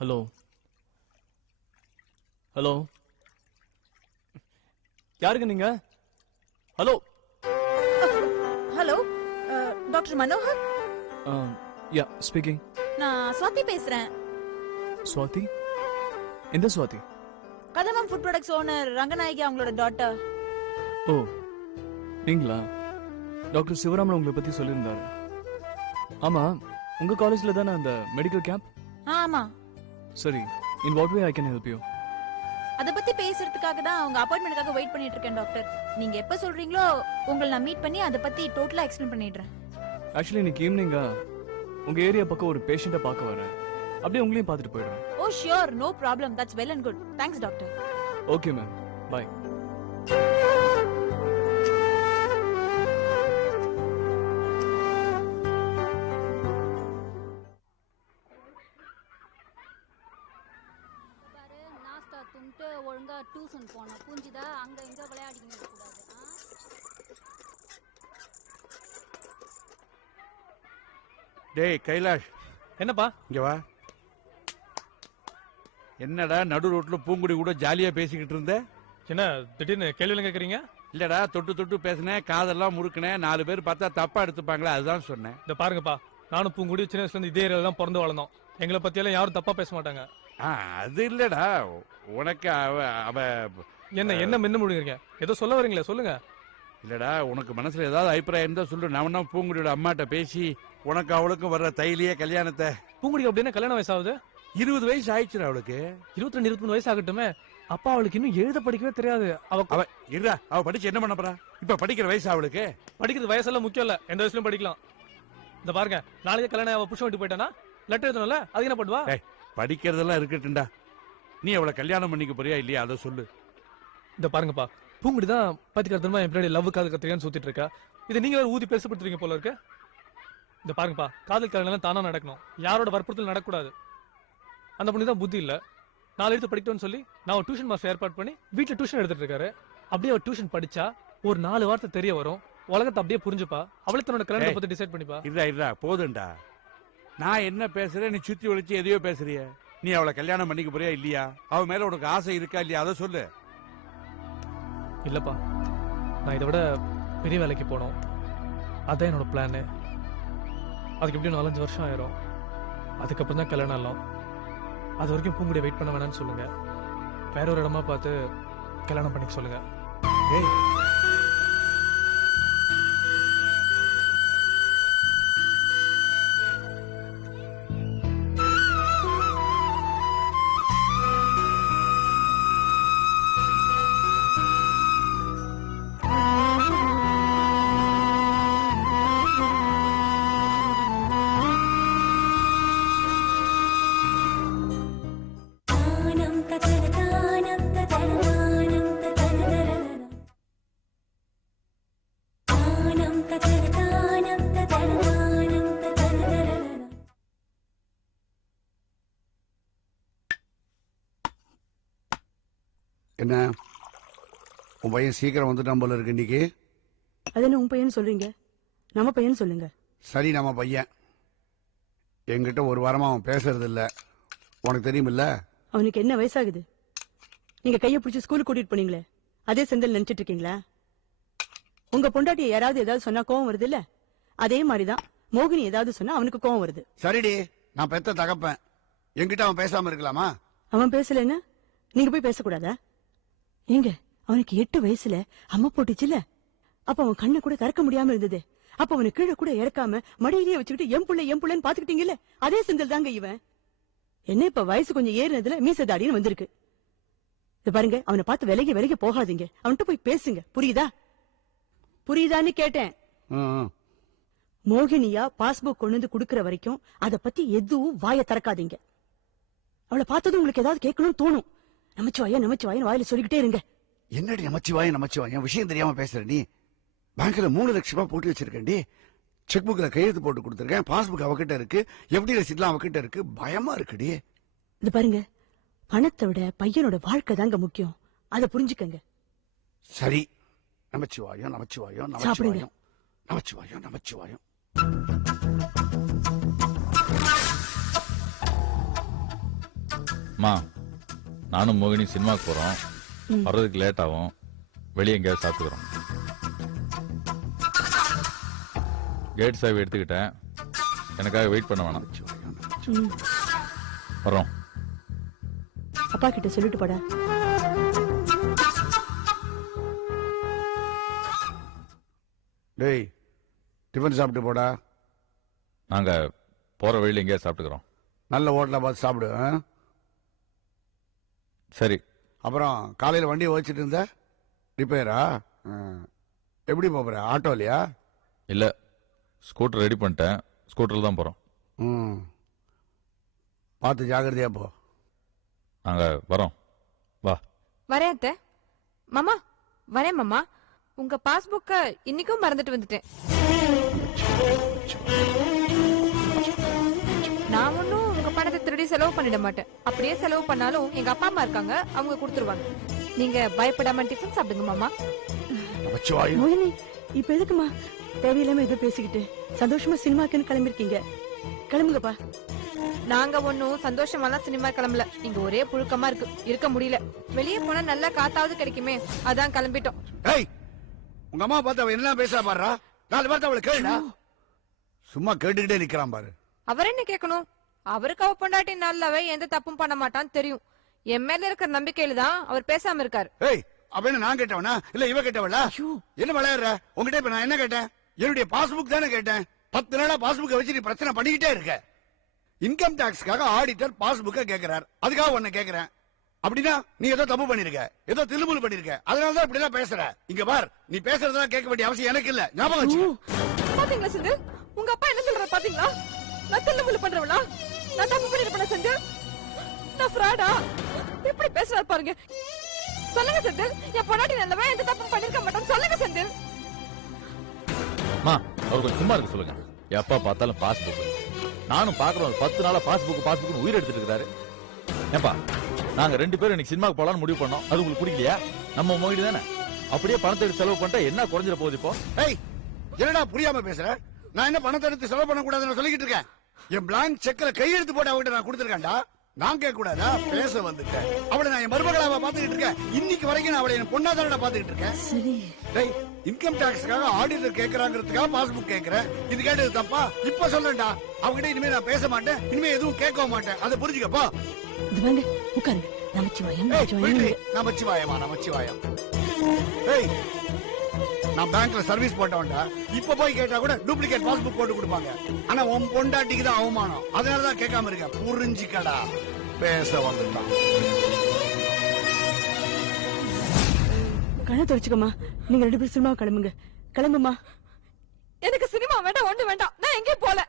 Hello hello, யாருங்க நீங்க? Hello hello, doctor Manohar. Yeah speaking. நான் ஸ்வாதி பேசுறேன். ஸ்வாதி? எந்த Swathi? Kadamam food products owner Ranganayaki அவங்களோட டாட்டர். ஓ நீங்களா? டாக்டர் சிவராமன் உங்களை பத்தி சொல்லியிருந்தாரு. ஆமா, உங்க காலேஜ்ல தானே அந்த மெடிக்கல் கேம்ப்? ஆமா. சரி, in what way I can help you? அத பத்தி பேசுறதுக்காக தான் அவங்க அப்பாயின்மென்ட்காக வெயிட் பண்ணிட்டு இருக்கேன் டாக்டர். நீங்க எப்ப சொல்றீங்களோ உங்களை நான் மீட் பண்ணி அத பத்தி டோட்டலா எக்ஸ்பிளைன் பண்ணிடுறேன். ஆக்சுவலி இன்னைக்கு ஈவினிங்கா உங்க ஏரியா பக்கம் ஒரு பேஷண்ட்டை பார்க்க வரேன். அப்படியே உங்களையும் பார்த்துட்டு போயிடுறேன். Oh sure, no problem. That's well and good. Thanks doctor. Okay ma'am, bye. ஒழுங்கா டியூஷன் போனோம் புரிஞ்சுதா? அங்க இங்க விளையாடிக்கிட்டு கூடாது. டேய் கைலாஷ், என்னப்பா இங்க வா. என்னடா நடு ரோட்ல பூங்குடி கூட ஜாலியா பேசிக்கிட்டு இருந்த? என்ன திடீர்னு கேள்வி கேக்குறீங்க? இல்லடா, தொட்டு தொட்டு பேசினேன், காதெல்லாம் முறுக்கினேன், 4 பேர் பார்த்தா தப்பா எடுத்துப்பாங்களா, அதுதான் சொன்னேன். இந்த பாருங்கப்பா, நானும் பூங்குடி சின்ன வயசுல இருந்து இதே ஏரியால தான் பிறந்து வளர்ந்தோம். எங்களை பத்தி எல்லாம் யாரும் தப்பா பேச மாட்டாங்க. அது இல்லடா, உனக்கு அவ என்ன என்ன மின்ன முடியுங்க? ஏதோ சொல்ல வரீங்களே, சொல்லுங்க. இல்லடா, உனக்கு மனசுல ஏதாவது அபிப்பிராயம் இருந்தா சொல்லு. நான் பூங்குடியோட அம்மாட்ட பேசி உனக்கு அவளுக்கும் வர்ற தைலியே கல்யாணத்தை. பூங்குடி அப்படின்னா கல்யாணம் வயசாகுது? 20 வயசு ஆயிடுச்சுடா அவளுக்கு. 22 23 வயசு ஆகட்டுமே. அப்பா அவளுக்கு இன்னும் எழுத படிக்கவே தெரியாது. அவ படிச்சு என்ன பண்ண போறா? இப்ப படிக்கிற வயசு அவளுக்கு. படிக்கிறது வயசெல்லாம் முக்கியம் இல்ல, எந்த வயசுலயும் படிக்கலாம். இந்த பாருங்க, நாளைக்கு கல்யாணம் அவ புருஷன் விட்டு போயிட்டானா லெட்டர் எழுதணும்ல, அது என்ன பண்ணுவா? படிக்கிறதெல்லாம் இருக்கட்டும்டா, நீ அவளை கல்யாணம் பண்ணிக்க போறியா இல்லையா அதை சொல்லு. இந்த பாருங்கப்பா, பூங்குடி தான் பத்திரிக்கை என் பின்னாடி லவ் காதல் கத்திரிக்கான்னு சுத்திட்டு இருக்கா. இதை நீங்க வேற ஊதி பேசப்படுத்துறீங்க போல இருக்கு. இந்த பாருங்கப்பா, காதல் கல்யாணம் தானா நடக்கணும், யாரோட வற்புறுத்தல் நடக்கூடாது. அந்த பொண்ணு தான் புத்தி இல்ல. 4 எடுத்து படிக்கணும்னு சொல்லி நான் ஒரு டியூஷன் மாஸ்டர் ஏற்பாடு பண்ணி வீட்டுல டியூஷன் எடுத்துட்டு இருக்காரு. அப்படியே ஒரு டியூஷன் படிச்சா ஒரு 4 வார்த்தை தெரிய வரும், உலகத்தை அப்படியே புரிஞ்சுப்பா, அவளை தன்னோட கல்யாணத்தை பத்தி டிசைட் பண்ணிப்பா. இல்ல போதும்டா, நான் என்ன பேசுறேன், நீ சுத்தி ஒழிச்சு எதையோ பேசுறிய. நீ அவளை கல்யாணம் பண்ணிக்க போறியா இல்லையா? அவ மேல உனக்கு ஆசை இருக்கா இல்லையா அதை சொல்லு. இல்லப்பா, நான் இதை விட பெரிய வேலைக்கு போனோம், அதான் என்னோட பிளானு. அதுக்கு எப்படியும் 4-5 வருஷம் ஆயிரும். அதுக்கப்புறம் தான் கல்யாணம் எல்லாம். அது வரைக்கும் பூங்குடியை வெயிட் பண்ண வேணாம்னு சொல்லுங்க. வேற ஒரு இடமா பார்த்து கல்யாணம் பண்ணிக்க சொல்லுங்க. என்ன உன் பையன் சீக்கிரம் வந்துட்டான் போல இருக்கு இன்னைக்கு. அது என்ன உன் பையன் சொல்றீங்க? நம்ம பையன் சொல்லுங்க. சரி, நம்ம பையன். என்கிட்ட ஒரு வாரமா அவன் பேசுறது இல்ல, உனக்கு தெரியுமில்ல. அவனுக்கு என்ன வயசாகுது? நீங்க கையை பிடிச்சி ஸ்கூலுக்கு கூட்டிட்டு போனீங்களே, அதே செந்தில் நினைச்சிட்டு இருக்கீங்களா? உங்க பொண்டாட்டியை யாராவது ஏதாவது சொன்னா கோவம் வருது இல்ல, அதே மாதிரிதான் மோகினி ஏதாவது சொன்னா அவனுக்கு கோவம் வருது. சரிடி, நான் பெத்த தகப்பேன், என்கிட்ட அவன் பேசாம இருக்கலாமா? அவன் பேசலன்னா நீங்க போய் பேசக்கூடாதா? எங்க அவனுக்கு 8 வயசுல அம்மா போட்டுச்சுல, அப்ப அவன் கண்ணை கூட திறக்க முடியாம இருந்தது. அப்ப அவனை கீழே கூட இறக்காம மடியிலேயே வச்சுக்கிட்டு என் புள்ளன்னு பாத்துக்கிட்டீங்கல்ல, அதே செந்தில் தாங்க இவன். என்ன இப்ப வயசு கொஞ்சம் ஏறினதுல மீசதாடின்னு வந்திருக்கு. இது பாருங்க, அவனை பார்த்து விலகி போகாதீங்க, அவன்கிட்ட போய் பேசுங்க. புரியுதா? புரியுதான்னு கேட்டேன். மோகினியா பாஸ்புக் கொண்டு வந்து குடுக்கற வரைக்கும் அத பத்தி எதுவும் வாயை திறக்காதீங்க. அவளை பார்த்ததும் உங்களுக்கு ஏதாவது கேட்கணும்னு தோணும். நமச்சிவாயன்னு வாயில சொல்லிக்கிட்டே இருங்க. என்னடி நமச்சிவாயன் விஷயம் தெரியாம பேசுற நீ? பேங்க்ல 3 லட்சம் ரூபாய் போட்டு வச்சிருக்கேன்டி, செக் புக்ல கையெழுத்து போட்டு கொடுத்திருக்கேன், பாஸ்புக் அவகிட்ட இருக்கு, எஃப்டி ரசீட்லாம் அவகிட்ட இருக்கு, பயமா இருக்குடி. இது பாருங்க, பணத்தை விட பையனோட வாழ்க்கை தாங்க முக்கியம், அத புரிஞ்சுக்கங்க. சரி, நமச்சிவாயம் நமச்சிவாயம் நமச்சிவாயம் நமச்சிவாயம் நமச்சிவாயம். அம்மா நானும் மோகினி சினிமாக்கு போறோம். வர்றதுக்கு லேட் ஆகும். வெளியே எங்கேயாவது சாப்பிட்டுக்கிறோம். கேட் சாவி எடுத்துக்கிட்டேன். எனக்காக வெயிட் பண்ண வேணாம். ம். வரோம். அப்பா கிட்ட சொல்லிட்டு போடா. டேய் டிஃபன் சாப்பிட்டு போடா. நாங்க போற வழியில எங்கேயாவது சாப்பிட்டுக்கிறோம். நல்ல ஹோட்டலா பார்த்து சாப்பிடு. ஆ? சரி. அப்புறம் காலையில வண்டியை வச்சுட்டு இருந்த ரிப்பேரா? எப்படி போற? ஆட்டோலையா? இல்ல, ஸ்கூட்டர் ரெடி பண்ணிட்டேன். ஸ்கூட்டர்ல தான் போறோம். ம். பார்த்து ஜாக்கிரதையா போ. நாங்க வரோம். வா. வரேன் அத்தை. மாமா வரேன் மாமா. உங்க பாஸ்புக்க இன்னைக்கும் மறந்துட்டு வந்துட்டேன். நான் ஒன்னும் உங்க பணத்தை திருடி செலவு பண்ணிட மாட்டேன். அப்படியே செலவு பண்ணாலும் எங்க அப்பா அம்மா இருக்காங்க, அவங்க கொடுத்துருவாங்க. நீங்க பயப்படாம டிஃபன் சாப்பிடுங்க மாமா. மோகினி இப்ப எதுக்குமா தேவையில்லாம எதோ பேசிக்கிட்டு? சந்தோஷமா சினிமாக்குன்னு கிளம்பிருக்கீங்க. கிளம்புங்கப்பா. நாங்க ஒன்னும் சந்தோஷமாலாம் சினிமா கிளம்பல. இங்க ஒரே புழுக்கமா இருக்கு, இருக்க முடியல. வெளியே போனா நல்லா காத்தாவது கிடைக்குமே, அதான் கிளம்பிட்டோம். ஏய், உங்க அம்மா பார்த்து அவ என்ன பேச பாடுறா? 4 வார்த்தை அவளை கேளுடா. சும்மா கேட்டுக்கிட்டே நிக்கிறான் பாரு. அவர் என்ன கேட்கணும்? அவருக்கு அவ பொண்டாட்டி நல்லவே, எந்த தப்பும் பண்ண மாட்டான்னு தெரியும். என் மேல இருக்கிற நம்பிக்கையில தான் அவர் பேசாம இருக்காரு. ஏய், அப்ப என்ன நான் கேட்டவனா இல்ல இவ கேட்டவளா? என்ன விளையாடுற? உங்ககிட்ட இப்ப நான் என்ன கேட்டேன்? என்னுடைய பாஸ்புக் தானே கேட்டேன். 10 நாளா பாஸ்புக்கை வச்சு நீ பிரச்சனை பண்ணிக்கிட்டே இருக்க. இன்கம் டாக்ஸ்க்காக ஆடிட்டர் பாஸ்புக்கை கேட்கிறார். அதுக்காக உன்னை கேட்கிறேன். அப்படின்னா நீ ஏதோ தப்பு பண்ணிருக்க, ஏதோ திருமுல் பண்ணிருக்க. அதனாலதான் இப்படி எல்லாம் பேசுற. இங்க பார், நீ பேசுறதெல்லாம் கேட்க வேண்டிய அவசியம் எனக்கு இல்ல. ஞாபகம் வச்சு. பாத்தீங்களா செஞ்சு? உங்க அப்பா என்ன சொல்ற பாத்தீங்களா? நான் திருமுல் பண்றவளா? நான் தப்பு பண்ணிருப்பேன் செஞ்சு? நான் ஃப்ராடா? எப்படி பேசுறாரு பாருங்க. சொல்லுங்க செந்தில், என் பொண்டாட்டி நல்லவா, எந்த தப்பும் பண்ணிருக்க மாட்டோம். சொல்லுங்க செந்தில். மா, அவர் கொஞ்சம் சும்மா இருக்க சொல்லுங்க. எப்பா பார்த்தாலும் பாஸ்புக். நானும் பாக்குறோம். 10 நாளா பாஸ்புக் உயிர் எடுத்துட்டு இருக்காரு. ஏப்பா, நாங்க 2 பேரும் இன்னைக்கு சினிமாக்கு போலான்னு முடிவு பண்ணோம். அது உங்களுக்கு பிடிக்கலையா? நம்ம மோகினி தானே. அப்படியே பணத்தை எடுத்து செலவு பண்ணிட்டா என்ன குறைஞ்சிட போகுது இப்போ? ஏய், என்னடா புரியாம பேசுற? நான் என்ன பணத்தை எடுத்து செலவு பண்ண கூடாதுன்னு சொல்லிக்கிட்டு இருக்கேன். என் பிளாங்க் செக்ல கையெழுத்து போட்டு அவகிட்ட நான் கொடுத்துருக்கேன்டா. நான் கேட்க கூடாதா? பேச வந்துட்டேன். அவளை நான் என் மருமகளாவா பாத்துக்கிட்டு இருக்கேன். இன்னைக்கு வரைக்கும் நான் அவளை என் பொண்ணாதானடா பாத்துக்கிட்டு இருக்கேன். சரி. டேய், இன்கம் டாக்ஸ்க்காக ஆடிட்டர் கேக்குறாங்கிறதுக்காக பாஸ்புக் கேக்குறேன். இது கேட்டது தப்பா? இப்ப சொல்றேன்டா. அவகிட்ட இனிமே நான் பேச மாட்டேன். இனிமே எதுவும் கேட்கவும் மாட்டேன். அதை புரிஞ்சுக்கப்பா. இது வாங்க உட்காருங்க. நமச்சிவாயம் நமச்சிவாயம். ஏய், நான் பேங்க்ல சர்வீஸ் போட்டவன்டா. இப்ப போய் கேட்டா கூட டூப்ளிகேட் பாஸ்புக் போட்டு கொடுப்பாங்க. ஆனா உன் பொண்டாட்டிக்கு தான் அவமானம். அதனாலதான் கேட்காம இருக்க. புரிஞ்சுக்கடா. பேச வந்துட்டான். கண்ணை தொடச்சுக்கம்மா. நீங்க 2 பேரும் சினிமா கிளம்புங்க. கிளம்புமா. எனக்கு சினிமா வேண்டாம், ஒண்ணு வேண்டாம். நான் எங்கேயும் போல.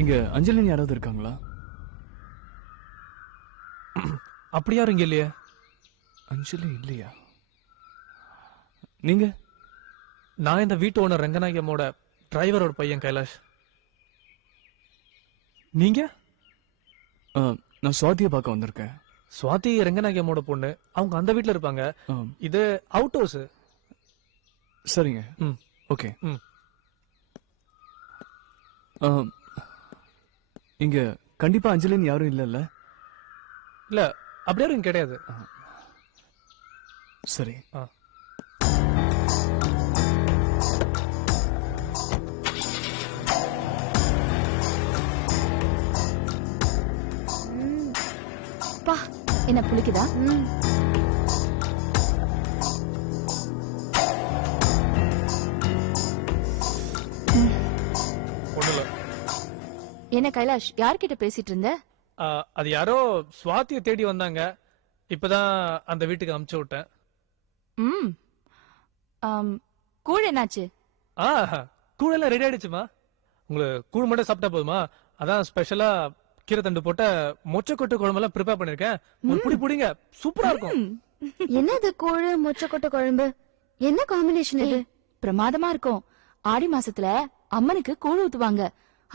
இங்க அஞ்சலின்னு யாராவது இருக்காங்களா? அப்படி யாரும் இங்க இல்லையே. அஞ்சலி இல்லையா? நீங்க? நான் இந்த வீட்டு ஓனர் ரங்கநாயகமோட டிரைவரோட பையன் கைலாஷ். நீங்க? நான் சுவாதியை பார்க்க வந்திருக்கேன். சுவாதி ரங்கநாயகமோட பொண்ணு. அவங்க அந்த வீட்ல இருப்பாங்க. இது அவுட் ஹவுஸ். சரிங்க. ம். ஓகே. ம். இங்க கண்டிப்பா அஞ்சலின்னு யாரும் இல்லைல்ல? இல்ல, அப்படி யாரும் கிடையாது. சரி. பா என்ன புளிக்குதா? ஒண்ணுல. என்ன கைலாஷ், யார்கிட்ட பேசிட்டு இருந்த? அது யாரோ சுவாதியை தேடி வந்தாங்க. இப்பதான் அந்த வீட்டுக்கு அனுப்பிச்சு விட்டேன். கூழ் என்னாச்சு? கூழ் எல்லாம் ரெடி ஆயிடுச்சுமா. உங்களுக்கு கூழ் மட்டும் சாப்பிட்டா போதுமா? அதான் ஸ்பெஷலா கீரை தண்டு போட்ட மொச்சக்கொட்டை குழம்பு எல்லாம் ப்ரிப்பேர் பண்ணிருக்கேன். ஒரு புடி புடிங்க, சூப்பரா இருக்கும். என்னது கூழு மொச்சக்கொட்டை குழம்பு? என்ன காம்பினேஷன் இது? பிரமாதமா இருக்கும். ஆடி மாசத்துல அம்மனுக்கு கூழ் ஊத்துவாங்க.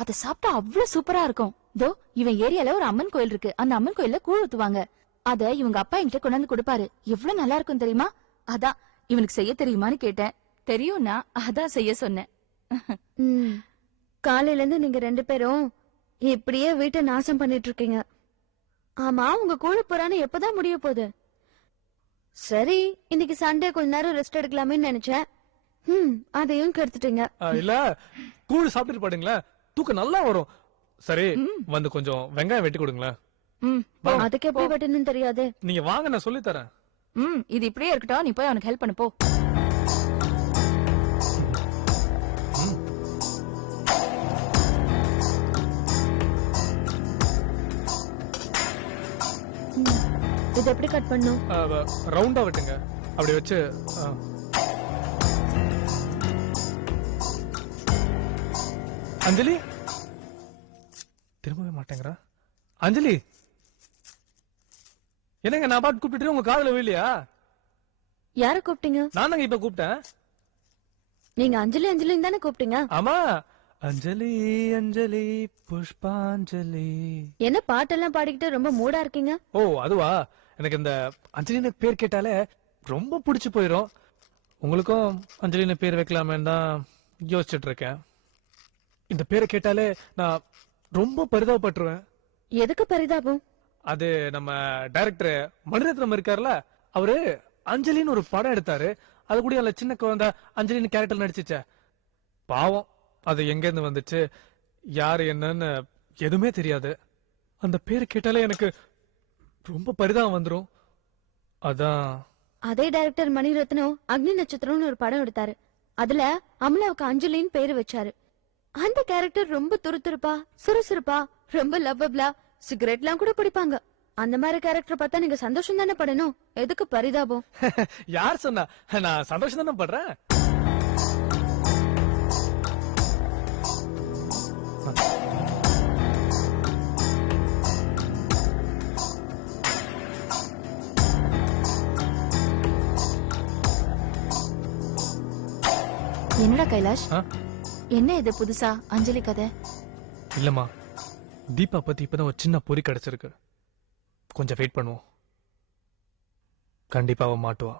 அத சாப்பிட்டா அவ்வளவு சூப்பரா இருக்கும். தோ இவன் ஏரியால ஒரு அம்மன் கோயில் இருக்கு. அந்த அம்மன் கோயில்ல கூழ் ஊத்துவாங்க. அத இவங்க அப்பா என்கிட்ட கொண்டாந்து கொடுப்பாரு. எவ்வளவு நல்லா இருக்கும் தெரியுமா? அதான் இவனுக்கு செய்ய தெரியுமான்னு கேட்டேன். தெரியும்னா அதான் செய்ய சொன்னேன். காலையில இருந்து நீங்க 2 பேரும் இப்படியே வீட்டை நாசம் பண்ணிட்டு இருக்கீங்க. ஆமா, உங்க கூழு புறான்னு எப்பதான் முடிய போகுது? சரி, இன்னைக்கு சண்டே கொஞ்ச நேரம் ரெஸ்ட் எடுக்கலாமேன்னு நினைச்சேன். அதையும் கெடுத்துட்டீங்க. இல்ல, கூழ் சாப்பிட்டு பாடுங்களா, தூக்கம் நல்லா வரும். சரி, வந்து கொஞ்சம் வெங்காயம் வெட்டி கொடுங்களேன். அதுக்கு எப்படி வெட்டணும்னு தெரியாது. நீங்க வாங்க, நான் சொல்லி தரேன். இது இப்படியே இருக்கட்டும், நீ போய் அவனுக்கு ஹெல்ப் பண்ணு போ. இது எப்படி கட் பண்ணும்? ரவுண்டா வெட்டுங்க. அப்படி வச்சு அஞ்சலி திரும்பவே மாட்டேங்கிறா. அஞ்சலி, என்னங்க நான் பாட்டு கூப்பிட்டு உங்க காதுல விழலையா? யார கூப்பிட்டீங்க? நான் தாங்க இப்ப கூப்பிட்டேன். நீங்க அஞ்சலி அஞ்சலின்னு தானே கூப்பிட்டீங்க? ஆமா, அஞ்சலி அஞ்சலி புஷ்பாஞ்சலி. என்ன பாட்டெல்லாம் பாடிக்கிட்டு ரொம்ப மூடா இருக்கீங்க? ஓ அதுவா, எனக்கு இந்த அஞ்சலின்னு பேர் கேட்டாலே ரொம்ப பிடிச்சு போயிரும். உங்களுக்கும் அஞ்சலின்னு பேர் வைக்கலாமேன்னு தான் யோசிச்சுட்டு இருக்கேன். இந்த பேரை கேட்டாலே நான் ரொம்ப பரிதாபப்பட்டுருவேன். எதுக்கு பரிதாபம்? அது நம்ம டைரக்டர் மணிரத்னம் இருக்காருல்ல, அவரு அஞ்சலின்னு ஒரு படம் எடுத்தாரு. அது கூட அந்த சின்ன குழந்தை அஞ்சலின்னு கேரக்டர் நடிச்சுச்ச. பாவம், அது எங்க இருந்து வந்துச்சு, யாரு என்னன்னு எதுவுமே தெரியாது. அந்த பேரை கேட்டாலே எனக்கு ரொம்ப பரிதாபம் வந்துரும். அதான் அதே டைரக்டர் மணிரத்னம் அக்னி நட்சத்திரம்னு ஒரு படம் எடுத்தாரு. அதுல அமலாவுக்கு அஞ்சலின்னு பேரு வச்சாரு. அந்த கேரக்டர் ரொம்ப துருதுருப்பா, சுறுசுறுப்பா, ரொம்ப லவ்வபிளா, சிகரெட்லாம் கூட பிடிப்பாங்க. அந்த மாதிரி கேரக்டர் பார்த்தா நீங்க சந்தோஷம் தானே படணும். எதுக்கு பரிதாபம்? யார் சொன்னா? நான் சந்தோஷம் தானே படுறேன். என்னடா கைலாஷ், என்ன இது புதுசா அஞ்சலி கதை? இல்லம்மா, தீபா பத்தி இப்பதான் ஒரு சின்ன பொறி கிடைச்சிருக்கு. கொஞ்சம் வெயிட் பண்ணுவோம், கண்டிப்பா அவ மாட்டுவா.